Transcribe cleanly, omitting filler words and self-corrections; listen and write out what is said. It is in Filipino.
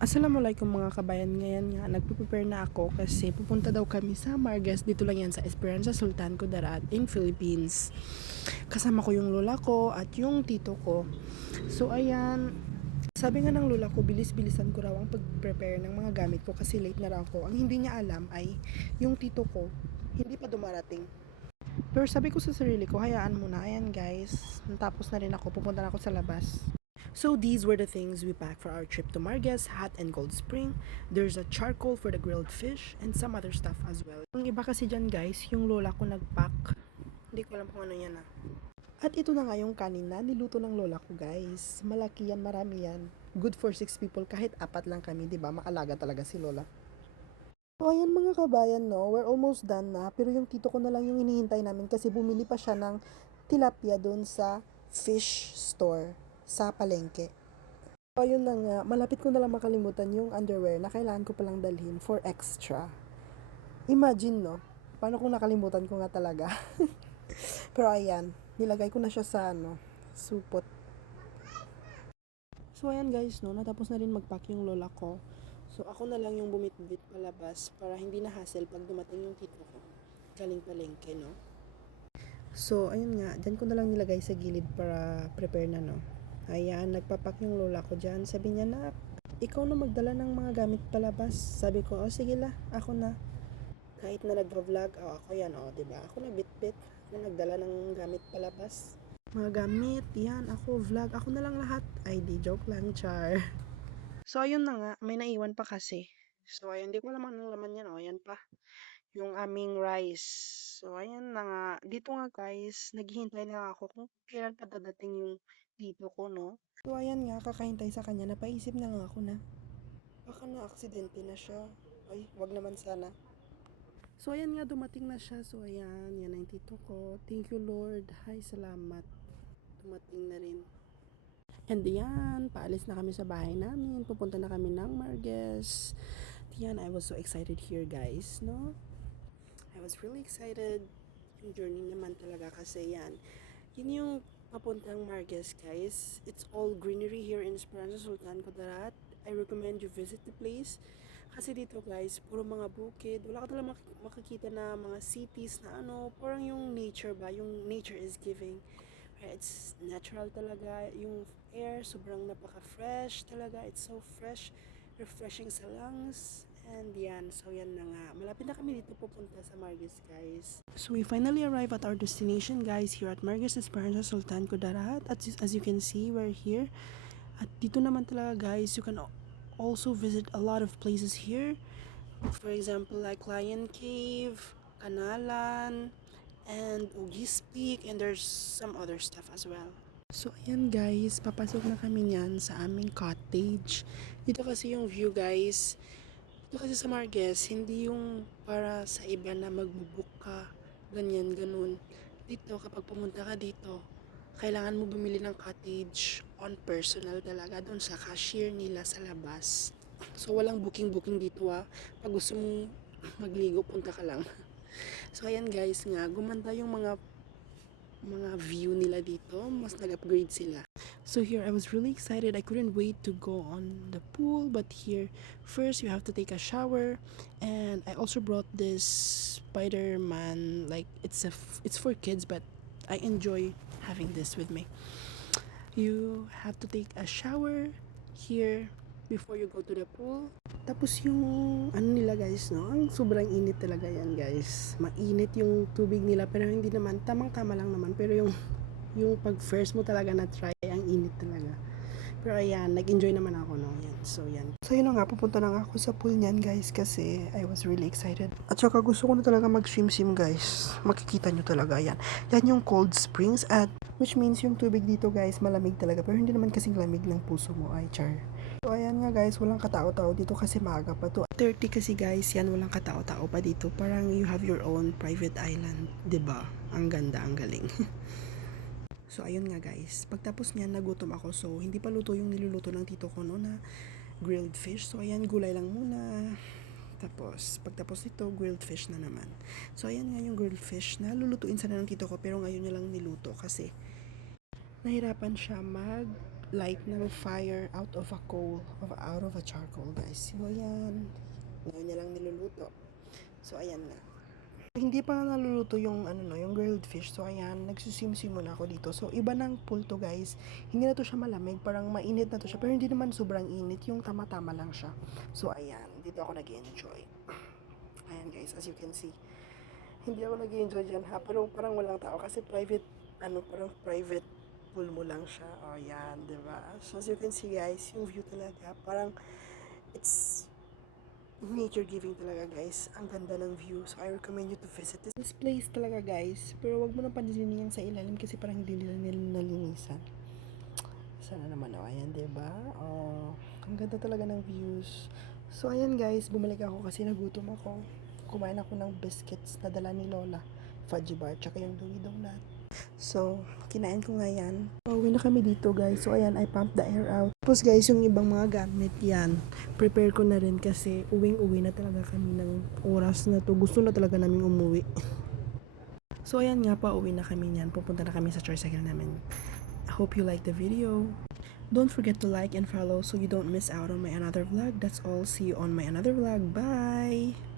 Assalamualaikum mga kabayan. Ngayon nga, nagpe-prepare na ako kasi pupunta daw kami sa Margas. Dito lang yan sa Esperanza Sultan Kudarat in Philippines. Kasama ko yung lola ko at yung tito ko. So ayan, sabi nga ng lola ko, bilis-bilisan ko raw ang pag-prepare ng mga gamit ko kasi late na raw ako. Ang hindi niya alam ay yung tito ko, hindi pa dumarating. Pero sabi ko sa sarili ko, hayaan mo na. Ayan guys, natapos na rin ako, pupunta na ako sa labas. So these were the things we packed for our trip to Margas, Hot and Cold Spring. There's a charcoal for the grilled fish and some other stuff as well. Ang iba kasi dyan guys, yung lola ko nagpack. Hindi ko alam kung ano yan ah. At ito na nga yung kanin na niluto ng lola ko guys. Malaki yan, marami yan. Good for 6 people kahit 4 lang kami, di ba? Maalaga talaga si lola. So ayan mga kabayan no, we're almost done na. Pero yung tito ko na lang yung hinihintay namin kasi bumili pa siya ng tilapia doon sa fish store sa palengke. So ayun na nga, malapit ko na lang makalimutan yung underwear na kailangan ko palang dalhin for extra. Imagine no, paano kung nakalimutan ko nga talaga. Pero ayan, nilagay ko na siya sa supot. So ayan guys no, natapos na rin magpack yung lola ko. So ako na lang yung bumitbit palabas para hindi na hassle pag dumating yung tito ko. Galing palengke no. So ayun nga, dyan ko na lang nilagay sa gilid para prepare na no. Ayan, nagpapak yung lola ko dyan. Sabi niya na, ikaw na magdala ng mga gamit palabas. Sabi ko, oh sige la, ako na. Kahit na nagva-vlog, oh ako yan, oh diba? Ako na bit-bit, ako nagdala ng gamit palabas. Mga gamit, yan, ako vlog, ako na lang lahat. Ay di, joke lang, char. So ayun na nga, may naiwan pa kasi. So ayun, di ko alam anong laman yan, oh yan pa. Yung aming rice. So ayan na nga, dito nga guys, naghihintay lang ako kung kailan pa dadating yung tito ko, no? So ayan nga, kakahintay sa kanya, napaisip na lang ako na, baka na-aksidente na siya. Ay, wag naman sana. So ayan nga, dumating na siya. So ayan, yan ang tito ko. Thank you Lord. Hay, salamat. Dumating na rin. And yan, paalis na kami sa bahay namin. Pupunta na kami ng Marges. Yan, I was so excited here guys, no? I was really excited. Yung journey naman talaga kasi yan. Yun yung papuntang Marges guys. It's all greenery here in Esperanza Sultan Kudarat. I recommend you visit the place. Kasi dito guys, puro mga bukid. Wala ka talaga makikita na mga cities na parang yung nature ba? Yung nature is giving. It's natural talaga. Yung air, sobrang napaka-fresh talaga. It's so fresh, refreshing sa lungs. And yan, so yan na nga. Malapit na kami dito pupunta sa Margis, guys. So we finally arrived at our destination, guys, here at Margis Esperanza Sultan Kudarat. As you can see, we're here. At dito naman talaga, guys, you can also visit a lot of places here. For example, like Lion Cave, Kanalan, and Ugis Peak, and there's some other stuff as well. So, ayan guys, papasok na kami niyan sa aming cottage. Dito kasi yung view guys, dito kasi sa Marges, hindi yung para sa iba na magbubook ka, ganyan, ganun. Dito, kapag pumunta ka dito, kailangan mo bumili ng cottage on personal talaga, doon sa cashier nila sa labas. So, walang booking-booking dito Pag gusto mong magligo, punta ka lang. So, ayan guys nga, gumanda yung mga view nila dito, mas nag-upgrade sila. So here, I was really excited. I couldn't wait to go on the pool, but here, first you have to take a shower, and I also brought this Spider-Man, like it's for kids, but I enjoy having this with me. You have to take a shower here before you go to the pool. Tapos yung nila guys, no? Ang sobrang init talaga yan guys. Mainit yung tubig nila pero hindi naman, tamang-tama lang naman. Pero yung pag first mo talaga na try, ang init talaga. Pero ayan, nag-enjoy naman ako, no? Yan. So, yan. So, yun na nga, pupunta na nga ako sa pool niyan, guys, kasi I was really excited. At saka gusto ko na talaga mag-swim-swim, guys. Makikita nyo talaga, yan. Yan yung cold springs at which means yung tubig dito, guys, malamig talaga. Pero hindi naman kasing lamig ng puso mo, ay char. So, ayan nga, guys, walang katao-tao dito kasi maaga pa to. 30 kasi, guys, yan, walang katao-tao pa dito. Parang you have your own private island, 'di ba? Ang ganda, ang galing. So, ayun nga guys. Pagtapos niyan, nagutom ako. So, hindi pa luto yung niluluto ng tito ko, no, na grilled fish. So, ayan, gulay lang muna. Tapos, pagtapos nito, grilled fish na naman. So, ayan nga yung grilled fish na lulutuin sana ng tito ko. Pero ngayon niya lang niluto kasi nahirapan siya light ng fire out of a coal, out of a charcoal, guys. So, ayan. Ngayon niya lang niluluto. So, ayan na. Hindi pa nga naluluto yung yung grilled fish. So ayan, nagsusimsim muna ako dito. So iba ng pool to, guys. Hindi na to siya malamig, parang mainit na to siya, pero hindi naman sobrang init, yung tama-tama lang siya. So ayan, dito ako nag-enjoy. Ayan guys, as you can see. Hindi ako nag-enjoy diyan ha, pero parang walang tao kasi private parang private pool mo lang siya. Oh, yan, 'di ba? So as you can see, guys, yung view talaga parang it's nature giving talaga, guys. Ang ganda ng view. So I recommend you to visit this place talaga, guys. Pero wag mo nang pansinin yung sa ilalim kasi parang hindi nila nalinisan. Sana naman, oh, ayan, 'di ba? Oh, ang ganda talaga ng views. So ayan, guys, bumalik ako kasi nagutom ako. Kumain ako ng biscuits na dala ni Lola, fudgy bar, tsaka yung Louis donut. So, kinain ko nga yan. Pauwi na kami dito, guys. So, ayan, I pumped the air out. Tapos, guys, yung ibang mga gamit yan, prepare ko na rin kasi uwing-uwi na talaga kami ng oras na to. Gusto na talaga namin umuwi. So, ayan nga, pauwi na kami niyan. Pupunta na kami sa tricycle namin. I hope you like the video. Don't forget to like and follow so you don't miss out on my another vlog. That's all. See you on my another vlog. Bye!